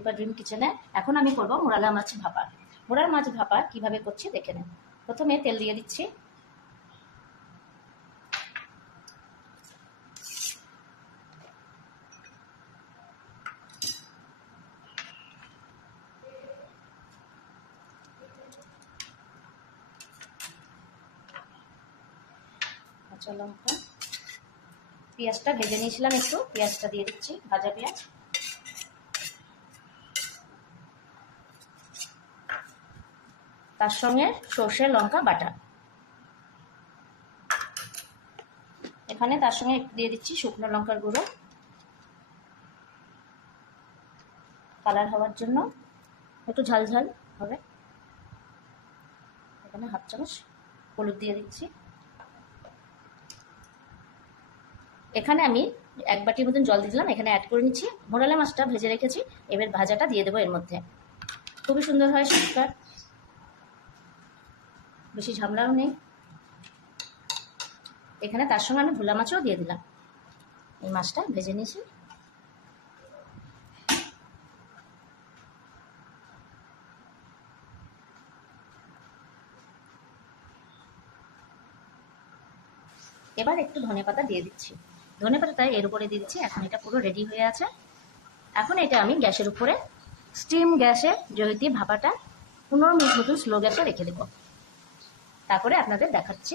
Dipa dream কিচেনে। এখন আমি করব মোরালা মাছ ভাপা। মোরালা মাছ ভাপা কিভাবে করছি দেখে নেন। প্রথমে তেল দিয়ে দিচ্ছি। কাঁচা লঙ্কা, পেঁয়াজটা ভেজে নিয়েছিলাম, একটু পেঁয়াজটা দিয়ে দিচ্ছি, ভাজা পেঁয়াজ। তার সঙ্গে সর্ষে লঙ্কা বাটা। এখানে তার সঙ্গে একটু দিয়ে দিচ্ছি শুকনো লঙ্কার গুঁড়ো, কালার হওয়ার জন্য, একটু ঝাল ঝাল হবে। এখানে হাফ চামচ হলুদ দিয়ে দিচ্ছি। এখানে আমি 1 বাটির মতন জল দিয়ে দিলাম, এখানে অ্যাড করে নিচ্ছি। মোরালা মাছটা ভেজে রেখেছি, এবার ভাজাটা দিয়ে দেবো এর মধ্যে। খুবই সুন্দর হয় শীতকাল, বেশি ঝামেলাও নেই। এখানে তার সঙ্গে আমি ভোলা মাছও দিয়ে দিলাম, এই মাছটা ভেজে নিয়েছি। এবার একটু ধনেপাতা দিয়ে দিচ্ছি, ধনেপাতাটা এর উপরে দিয়ে দিচ্ছি। এখন এটা পুরো রেডি হয়ে আছে। এখন এটা আমি গ্যাসের উপরে স্টিম গ্যাসে যেহেতু ভাপাটা 15 মিনিট মতন স্লো গ্যাসে রেখে দেবো। তারপরে আপনাদের দেখাচ্ছি